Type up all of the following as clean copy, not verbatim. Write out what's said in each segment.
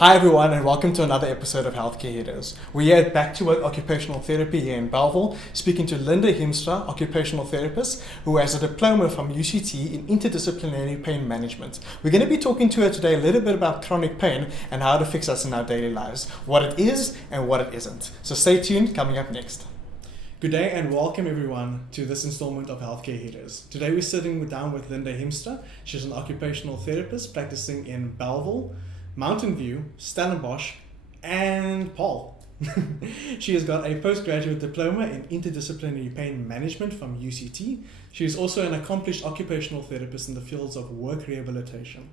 Hi everyone and welcome to another episode of Healthcare Headers. We're here at Back to Work Occupational Therapy here in Belleville, speaking to Linda Hiemstra, occupational therapist, who has a diploma from UCT in interdisciplinary pain management. We're going to be talking to her today a little bit about chronic pain and how it affects us in our daily lives, what it is and what it isn't. So stay tuned, coming up next. Good day and welcome everyone to this installment of Healthcare Headers. Today we're sitting down with Linda Hiemsta. She's an occupational therapist practicing in Belleville, Mountain View, Stellenbosch, and Paul. She has got a postgraduate diploma in interdisciplinary pain management from UCT. She is also an accomplished occupational therapist in the fields of work rehabilitation.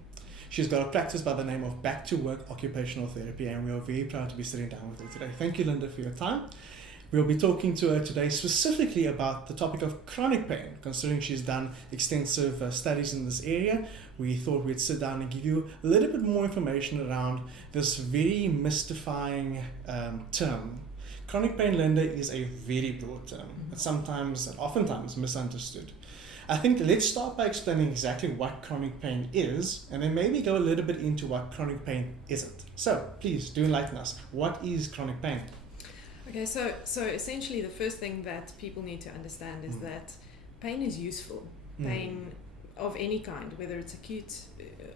She's got a practice by the name of Back to Work Occupational Therapy, and we are very proud to be sitting down with her today. Thank you, Linda, for your time. We'll be talking to her today specifically about the topic of chronic pain. Considering she's done extensive studies in this area, we thought we'd sit down and give you a little bit more information around this very mystifying term. Chronic pain, Linda, is a very broad term, but sometimes and oftentimes misunderstood. I think let's start by explaining exactly what chronic pain is, and then maybe go a little bit into what chronic pain isn't. So please do enlighten us. What is chronic pain? Okay, so essentially the first thing that people need to understand is that pain is useful. Pain of any kind, whether it's acute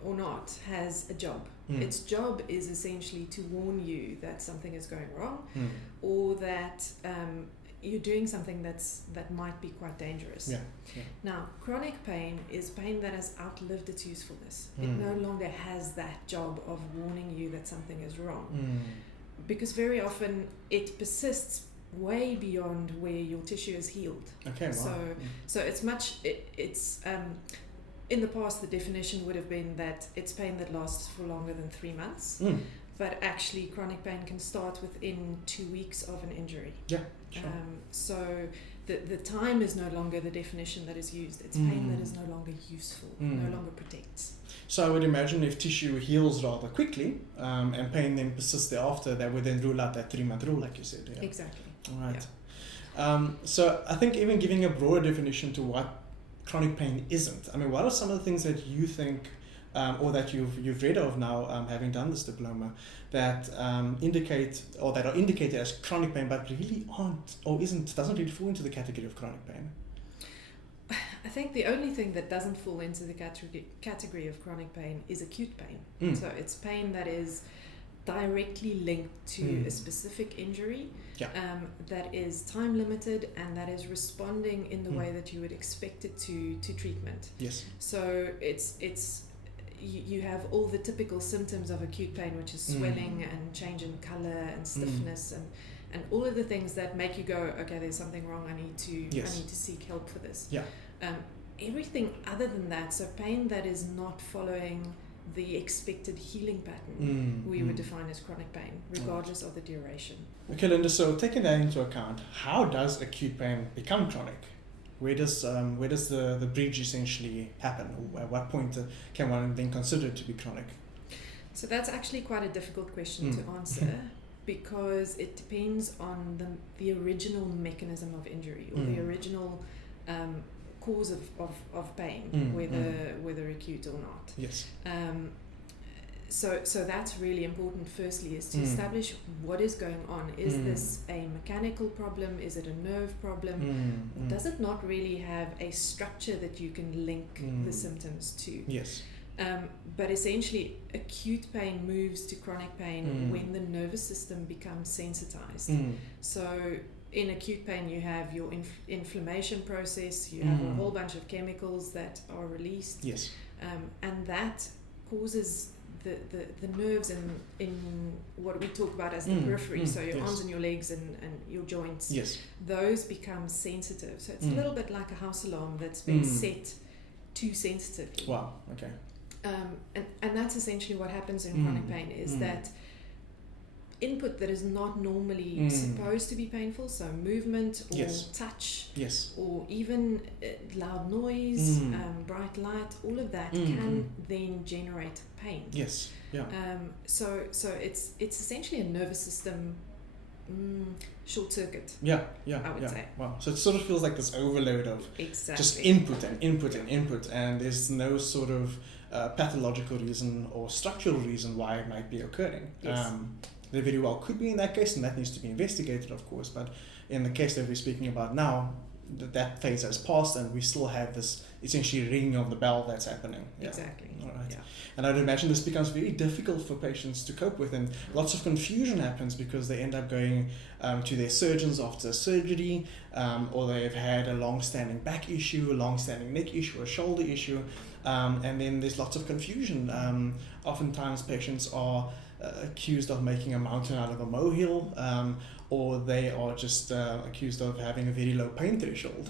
or not, has a job. Its job is essentially to warn you that something is going wrong or that you're doing something that might be quite dangerous. Now, chronic pain is pain that has outlived its usefulness. It no longer has that job of warning you that something is wrong. Because very often it persists way beyond where your tissue is healed. Okay, wow. So it's in the past the definition would have been that it's pain that lasts for longer than 3 months. But actually chronic pain can start within 2 weeks of an injury. Yeah, sure. So the time is no longer the definition that is used. It's pain that is no longer useful, no longer protects. So I would imagine if tissue heals rather quickly and pain then persists thereafter, that would then rule out that 3-month rule, like you said. Yeah. Exactly. All right. Yeah. So I think even giving a broader definition to what chronic pain isn't. I mean, what are some of the things that you think or that you've read of now, having done this diploma, that indicate or that are indicated as chronic pain, but really aren't or doesn't really fall into the category of chronic pain? I think the only thing that doesn't fall into the category of chronic pain is acute pain. So it's pain that is directly linked to a specific injury, that is time limited and that is responding in the way that you would expect it to treatment. Yes. So you have all the typical symptoms of acute pain, which is swelling and change in color and stiffness and all of the things that make you go, okay, there's something wrong. I need to seek help for this. Yeah. Everything other than that, so pain that is not following the expected healing pattern, we would define as chronic pain, regardless of the duration. Okay, Linda. So taking that into account, how does acute pain become chronic? Where does the bridge essentially happen? Or at what point can one then consider it to be chronic? So that's actually quite a difficult question to answer because it depends on the original mechanism of injury or the original cause of pain, whether acute or not. Yes. So that's really important. Firstly, is to establish what is going on. Is this a mechanical problem? Is it a nerve problem? Or does it not really have a structure that you can link the symptoms to? Yes. But essentially, acute pain moves to chronic pain when the nervous system becomes sensitized. So in acute pain, you have your inflammation process, you have a whole bunch of chemicals that are released. Yes. And that causes the nerves in what we talk about as the periphery, so your arms and your legs and your joints, those become sensitive. So it's a little bit like a house alarm that's been set too sensitively. Wow, okay. And that's essentially what happens in chronic pain is that input that is not normally supposed to be painful, so movement or touch or even loud noise, bright light, all of that can then generate pain. Yes. Yeah. So it's essentially a nervous system short circuit. Yeah. I would say. Wow. So it sort of feels like this overload of just input and input and input, and there's no sort of pathological reason or structural reason why it might be occurring. Yes. There very well could be in that case, and that needs to be investigated, of course. But in the case that we're speaking about now, that phase has passed, and we still have this essentially ringing of the bell that's happening. Yeah. Exactly. All right. Yeah. And I'd imagine this becomes very difficult for patients to cope with, and lots of confusion happens because they end up going to their surgeons after surgery, or they've had a long-standing back issue, a long-standing neck issue, a shoulder issue, and then there's lots of confusion. Oftentimes patients are accused of making a mountain out of a molehill, or they are just accused of having a very low pain threshold.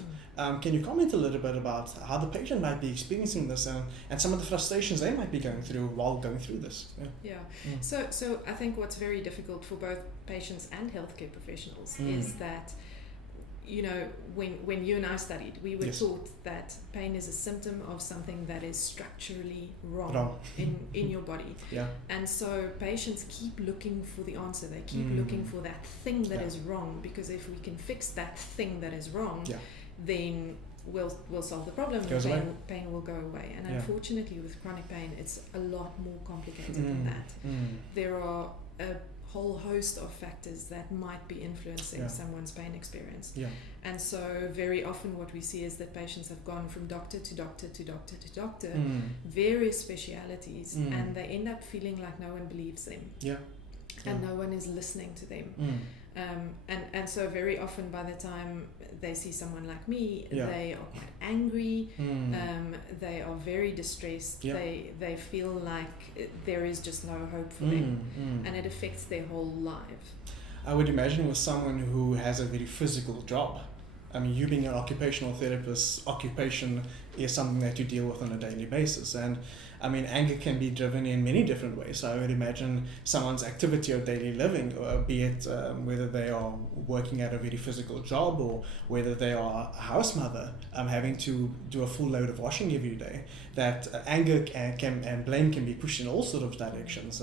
Can you comment a little bit about how the patient might be experiencing this, and some of the frustrations they might be going through while going through this? Yeah. So I think what's very difficult for both patients and healthcare professionals is that, you know, when you and I studied, we were Yes. taught that pain is a symptom of something that is structurally wrong. in your body. Yeah. And so patients keep looking for the answer. They keep looking for that thing that is wrong, because if we can fix that thing that is wrong, then we'll solve the problem. Goes away. Pain will go away. And Yeah. unfortunately, with chronic pain, it's a lot more complicated than that. There are a whole host of factors that might be influencing someone's pain experience. Yeah. And so very often what we see is that patients have gone from doctor to doctor to doctor to doctor, various specialities, and they end up feeling like no one believes them. Yeah. And no one is listening to them. And so very often by the time they see someone like me, they are quite angry, they are very distressed, they feel like there is just no hope for them, and it affects their whole life. I would imagine with someone who has a very physical job, I mean, you being an occupational therapist, occupation is something that you deal with on a daily basis. And I mean, anger can be driven in many different ways. So I would imagine someone's activity of daily living, be it whether they are working at a very physical job or whether they are a house mother, having to do a full load of washing every day, that anger and blame can be pushed in all sorts of directions.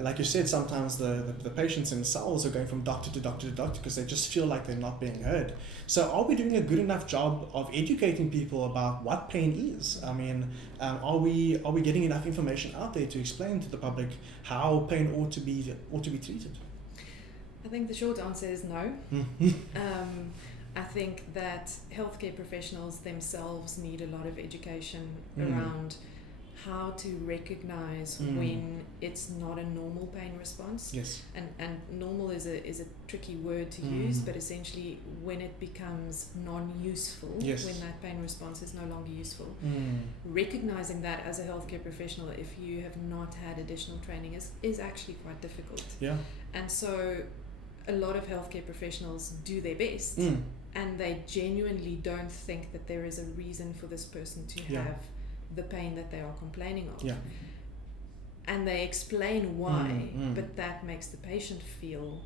Like you said, sometimes the patients themselves are going from doctor to doctor to doctor because they just feel like they're not being heard. So are we doing a good enough job of educating people about what pain is? I mean, are we getting enough information out there to explain to the public how pain ought to be treated? I think the short answer is no. I think that healthcare professionals themselves need a lot of education around how to recognize when it's not a normal pain response. Yes. And normal is a tricky word to use, but essentially when it becomes non-useful, when that pain response is no longer useful. Recognizing that as a healthcare professional, if you have not had additional training, is actually quite difficult. Yeah. And so a lot of healthcare professionals do their best, and they genuinely don't think that there is a reason for this person to have the pain that they are complaining of. Yeah. And they explain why, but that makes the patient feel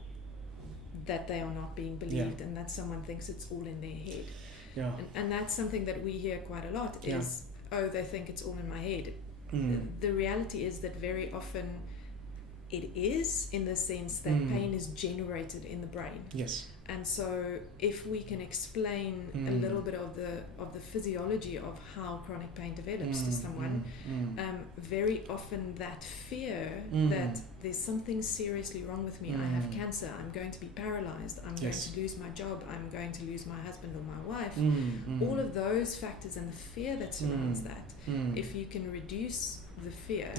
that they are not being believed and that someone thinks it's all in their head. Yeah. And that's something that we hear quite a lot is, oh, they think it's all in my head. The reality is that very often it is, in the sense that pain is generated in the brain. Yes. And so if we can explain a little bit of the physiology of how chronic pain develops to someone, very often that fear that there's something seriously wrong with me, I have cancer, I'm going to be paralyzed, I'm going to lose my job, I'm going to lose my husband or my wife, all of those factors and the fear that surrounds that, if you can reduce the fear,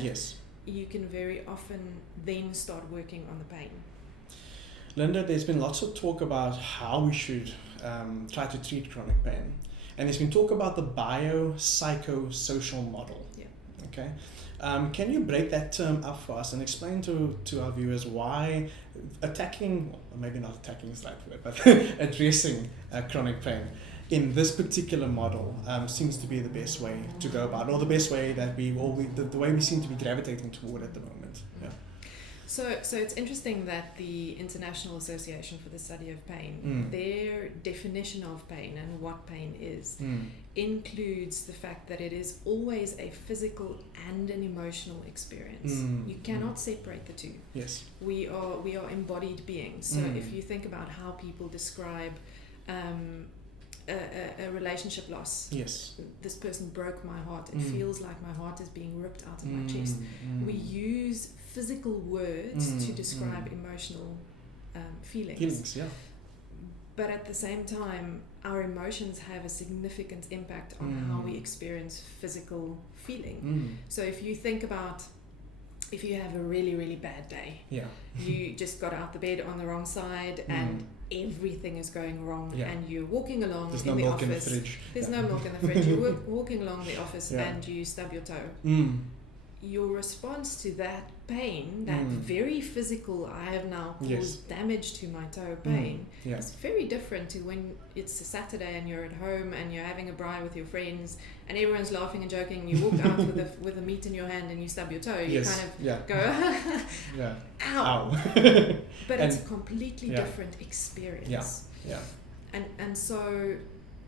you can very often then start working on the pain. Linda, there's been lots of talk about how we should try to treat chronic pain. And there's been talk about the biopsychosocial model. Yeah. Okay. Can you break that term up for us and explain to our viewers why attacking, or maybe not attacking is the right word, but addressing chronic pain in this particular model seems to be the best way to go about, or the best way that the way we seem to be gravitating toward at the moment. Yeah. So it's interesting that the International Association for the Study of Pain, their definition of pain and what pain is, includes the fact that it is always a physical and an emotional experience. You cannot separate the two. Yes. We are embodied beings. So if you think about how people describe a relationship loss. Yes. This person broke my heart. It feels like my heart is being ripped out of my chest. We use physical words to describe emotional feelings. Yeah. But at the same time, our emotions have a significant impact on how we experience physical feeling. So if you think about, if you have a really, really bad day, you just got out the bed on the wrong side and everything is going wrong, and you're walking along There's in no the milk office. in the fridge. There's no milk in the fridge. You're walking along the office and you stub your toe. Your response to that pain, that very physical, I have now caused damage to my toe pain, is very different to when it's a Saturday and you're at home and you're having a braai with your friends and everyone's laughing and joking, and you walk out with a meat in your hand and you stub your toe. You kind of go, ow. But it's a completely different experience. And so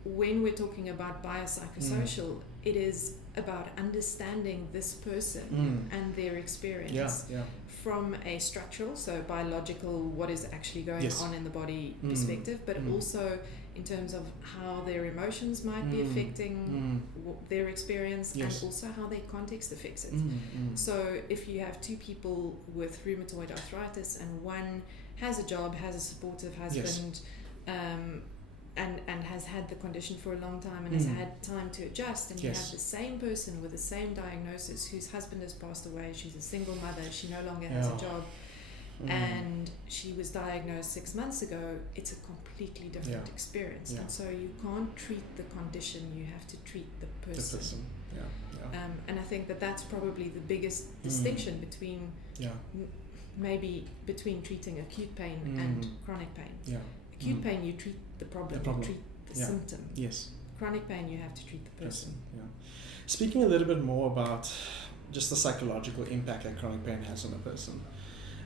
when we're talking about biopsychosocial, it is about understanding this person and their experience from a structural, so biological, what is actually going on in the body perspective, but also in terms of how their emotions might be affecting their experience, and also how their context affects it. So if you have two people with rheumatoid arthritis and one has a job, has a supportive husband, and has had the condition for a long time and has had time to adjust, and you have the same person with the same diagnosis whose husband has passed away, she's a single mother, she no longer has a job, and she was diagnosed 6 months ago, it's a completely different experience. And so you can't treat the condition, you have to treat the person. And I think that that's probably the biggest distinction between maybe between treating acute pain and chronic pain. Acute pain, you treat the problem, you treat the symptom. Chronic pain, you have to treat the person. Speaking a little bit more about just the psychological impact that chronic pain has on a person,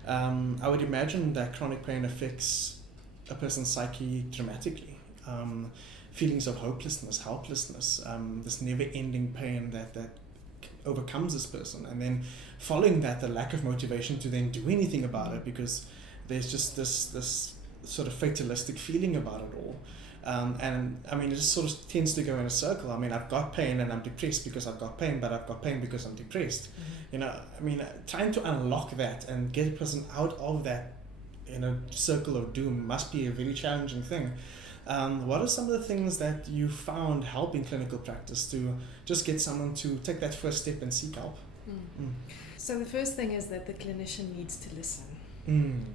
I would imagine that chronic pain affects a person's psyche dramatically. Feelings of hopelessness, helplessness, this never-ending pain that overcomes this person, and then following that, the lack of motivation to then do anything about it, because there's just this sort of fatalistic feeling about it all. And I mean, it just sort of tends to go in a circle. I mean, I've got pain and I'm depressed because I've got pain, but I've got pain because I'm depressed. You know, I mean, trying to unlock that and get a person out of that, circle of doom must be a very challenging thing. What are some of the things that you found help in clinical practice to just get someone to take that first step and seek help? So the first thing is that the clinician needs to listen,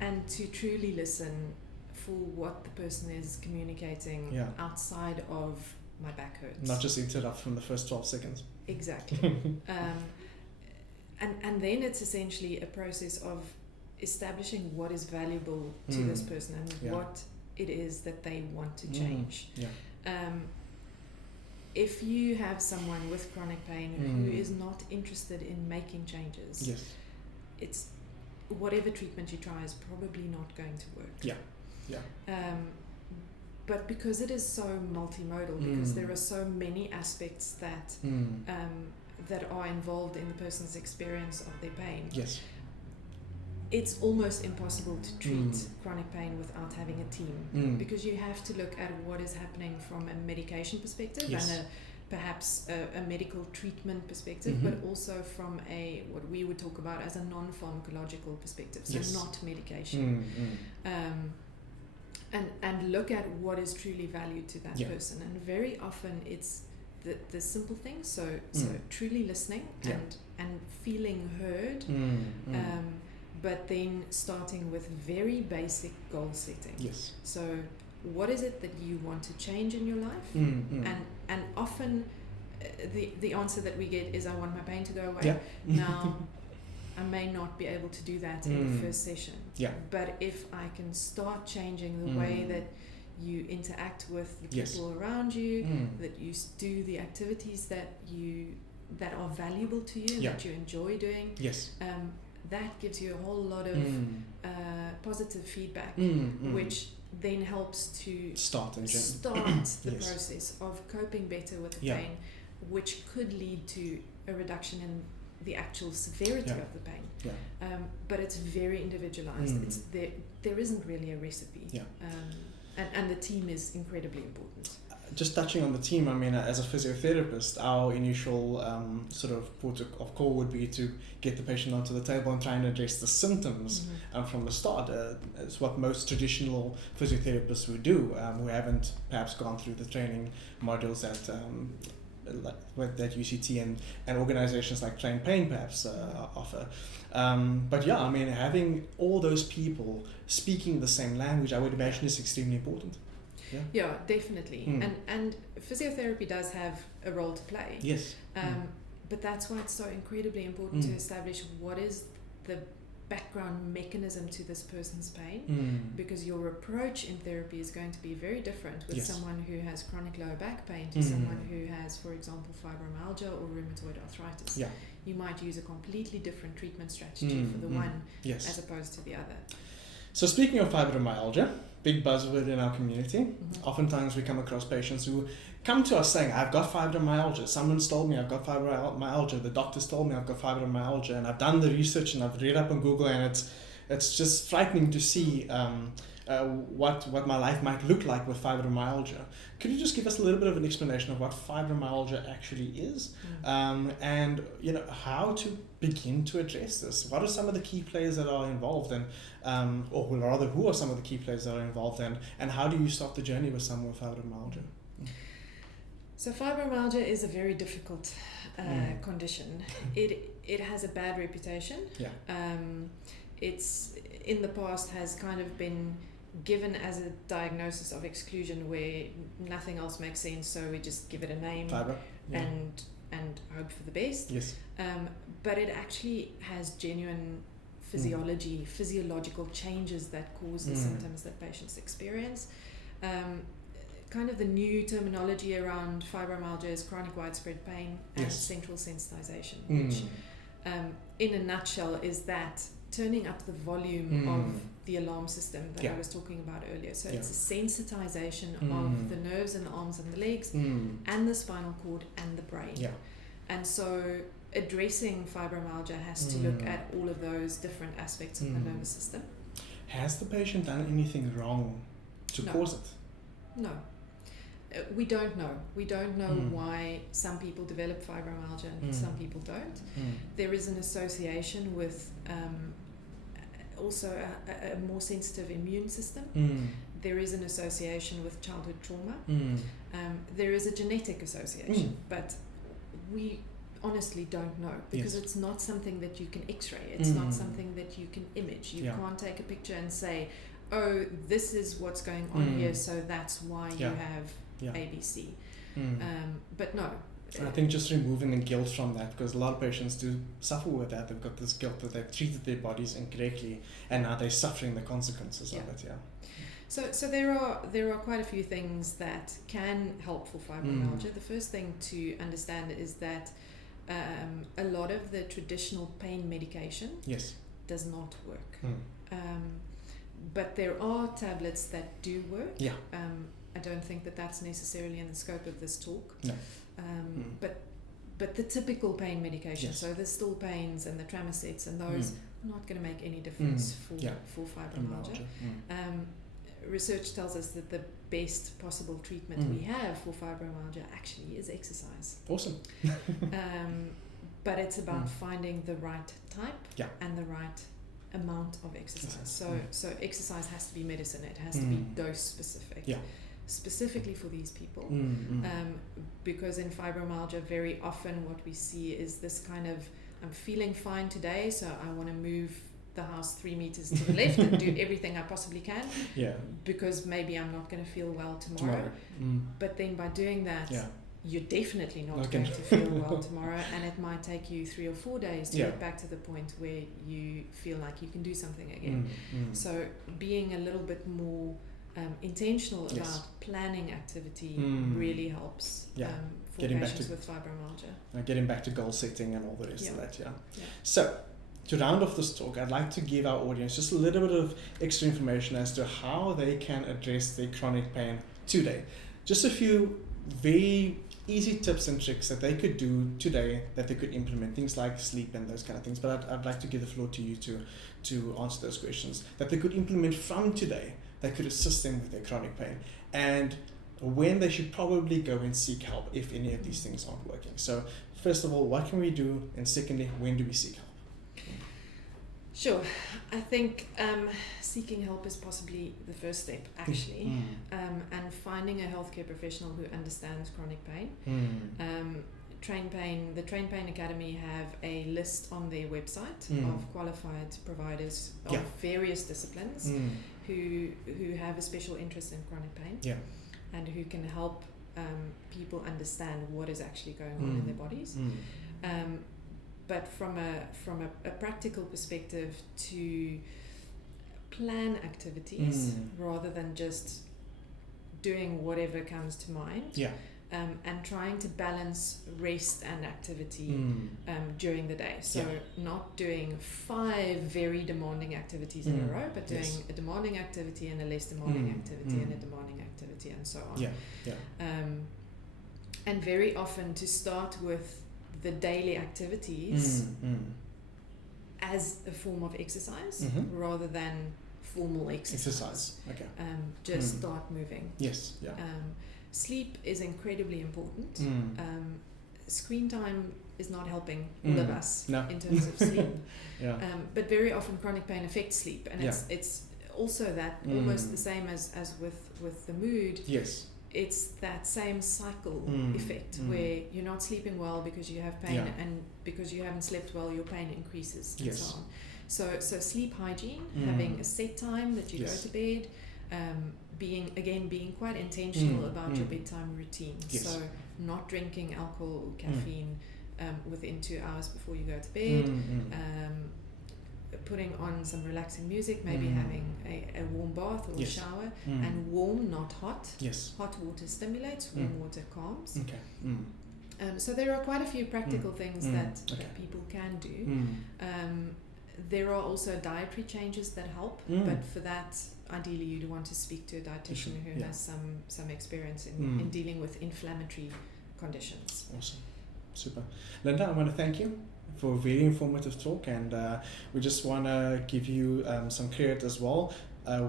and to truly listen for what the person is communicating outside of my back hurts. Not just interrupt from the first 12 seconds. Exactly. And then it's essentially a process of establishing what is valuable to this person and what it is that they want to change. If you have someone with chronic pain who is not interested in making changes, it's whatever treatment you try is probably not going to work. But because it is so multimodal, because there are so many aspects that that are involved in the person's experience of their pain, it's almost impossible to treat chronic pain without having a team, because you have to look at what is happening from a medication perspective and perhaps a medical treatment perspective, but also from what we would talk about as a non-pharmacological perspective, so not medication. And look at what is truly valued to that person. And very often it's the simple things, so truly listening and feeling heard, but then starting with very basic goal setting. So what is it that you want to change in your life? And often the answer that we get is, I want my pain to go away. Now I may not be able to do that in the first session, but if I can start changing the way that you interact with the people around you, that you do the activities that are valuable to you, that you enjoy doing, that gives you a whole lot of positive feedback, which then helps to start the process of coping better with the pain, which could lead to a reduction in the actual severity of the pain. But it's very individualized. It's there isn't really a recipe. And the team is incredibly important. just touching on the team, I mean, as a physiotherapist, our initial sort of port of call would be to get the patient onto the table and try and address the symptoms from the start. It's what most traditional physiotherapists would do, who haven't perhaps gone through the training modules that UCT and organizations like Train Pain perhaps offer. But yeah, I mean, having all those people speaking the same language, I would imagine, is extremely important. Yeah, definitely. And physiotherapy does have a role to play. Yes. But that's why it's so incredibly important to establish what is the background mechanism to this person's pain, because your approach in therapy is going to be very different with someone who has chronic lower back pain to someone who has, for example, fibromyalgia or rheumatoid arthritis. Yeah. You might use a completely different treatment strategy for the one as opposed to the other. So speaking of fibromyalgia, big buzzword in our community. Oftentimes we come across patients who come to us saying, I've got fibromyalgia. Someone's told me I've got fibromyalgia. The doctor's told me I've got fibromyalgia, and I've done the research and I've read up on Google, and it's just frightening to see what my life might look like with fibromyalgia. Could you just give us a little bit of an explanation of what fibromyalgia actually is, and how to begin to address this? What are some of the key players that are involved, and or rather, who are some of the key players that are involved, and how do you start the journey with someone with fibromyalgia? So fibromyalgia is a very difficult condition. It has a bad reputation. Yeah. It's in the past has kind of been given as a diagnosis of exclusion where nothing else makes sense, so we just give it a name and hope for the best. Yes. But it actually has genuine physiological changes that cause the symptoms that patients experience. Kind of the new terminology around fibromyalgia is chronic widespread pain and central sensitization, which in a nutshell is that turning up the volume of the alarm system that I was talking about earlier. So it's a sensitization of the nerves in the arms and the legs and the spinal cord and the brain. Yeah. And so addressing fibromyalgia has to look at all of those different aspects of the nervous system. Has the patient done anything wrong to cause it? No. We don't know. We don't know why some people develop fibromyalgia and some people don't. There is an association with also a more sensitive immune system. There is an association with childhood trauma. There is a genetic association, but we honestly don't know because it's not something that you can x-ray. It's not something that you can image. You can't take a picture and say, oh, this is what's going on here, so that's why you have ABC. But no. I think just removing the guilt from that, because a lot of patients do suffer with that. They've got this guilt that they've treated their bodies incorrectly and now they're suffering the consequences of it. So there are quite a few things that can help for fibromyalgia. The first thing to understand is that a lot of the traditional pain medication does not work. But there are tablets that do work. I don't think that that's necessarily in the scope of this talk. No. But the typical pain medication, so the still pains and the Tramacets and those, are not going to make any difference for fibromyalgia. Research tells us that the best possible treatment we have for fibromyalgia actually is exercise. Awesome. But it's about finding the right type and the right amount of exercise. So exercise has to be medicine. It has to be dose specific. Specifically for these people, because in fibromyalgia very often what we see is this kind of, I'm feeling fine today, so I want to move the house 3 meters to the left and do everything I possibly can, because maybe I'm not going to feel well tomorrow. But then by doing that, you're definitely not going to feel well tomorrow, and it might take you 3 or 4 days to get back to the point where you feel like you can do something again. So being a little bit more intentional about planning activity really helps for getting patients with fibromyalgia. Getting back to goal setting and all the rest of that, So, to round off this talk, I'd like to give our audience just a little bit of extra information as to how they can address their chronic pain today. Just a few very easy tips and tricks that they could do today that they could implement, things like sleep and those kind of things. But I'd like to give the floor to you to answer those questions that they could implement from today that could assist them with their chronic pain. And when they should probably go and seek help if any of these things aren't working. So first of all, what can we do? And secondly, when do we seek help? Sure. I think seeking help is possibly the first step, actually, and finding a healthcare professional who understands chronic pain. The Train Pain Academy have a list on their website of qualified providers of various disciplines who have a special interest in chronic pain and who can help people understand what is actually going on in their bodies. But from a practical perspective, to plan activities rather than just doing whatever comes to mind, and trying to balance rest and activity during the day. So not doing 5 very demanding activities in a row, but doing a demanding activity and a less demanding activity and a demanding activity and so on. And very often to start with the daily activities as a form of exercise rather than formal exercise. Okay. Just start moving. Yes. Yeah. Sleep is incredibly important. Screen time is not helping all of us in terms of sleep. But very often chronic pain affects sleep, and it's also that almost the same as with the mood. Yes. It's that same cycle effect where you're not sleeping well because you have pain, and because you haven't slept well, your pain increases and so on. So sleep hygiene, having a set time that you go to bed, being quite intentional about your bedtime routine. So not drinking alcohol or caffeine within 2 hours before you go to bed. Putting on some relaxing music, maybe having a warm bath or a shower, and warm, not hot. Hot water stimulates, warm water calms. So there are quite a few practical things that people can do. There are also dietary changes that help, but for that, ideally you'd want to speak to a dietitian who has some experience in dealing with inflammatory conditions. Awesome. Super. Linda, I want to thank you for a very informative talk, and we just want to give you some credit as well.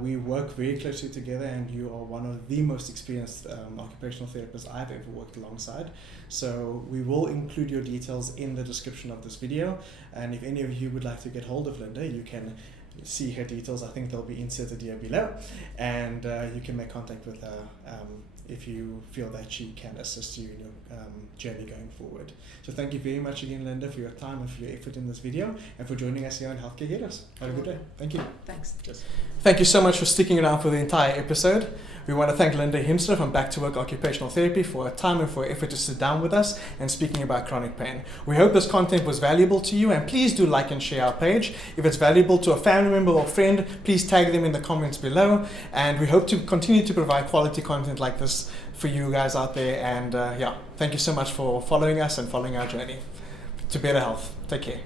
We work very closely together, and you are one of the most experienced occupational therapists I've ever worked alongside. So we will include your details in the description of this video, and if any of you would like to get hold of Linda, you can see her details. I think they'll be inserted here below, and you can make contact with her if you feel that she can assist you in your journey going forward. So thank you very much again, Linda, for your time and for your effort in this video, and for joining us here on Healthcare Heroes. Have a good day. Thank you. Thanks. Cheers. Thank you so much for sticking around for the entire episode. We want to thank Linda Hiemstra from Back to Work Occupational Therapy for her time and for her effort to sit down with us and speaking about chronic pain. We hope this content was valuable to you, and please do like and share our page. If it's valuable to a family member or friend, please tag them in the comments below, and we hope to continue to provide quality content like this for you guys out there. And thank you so much for following us and following our journey to better health. Take care.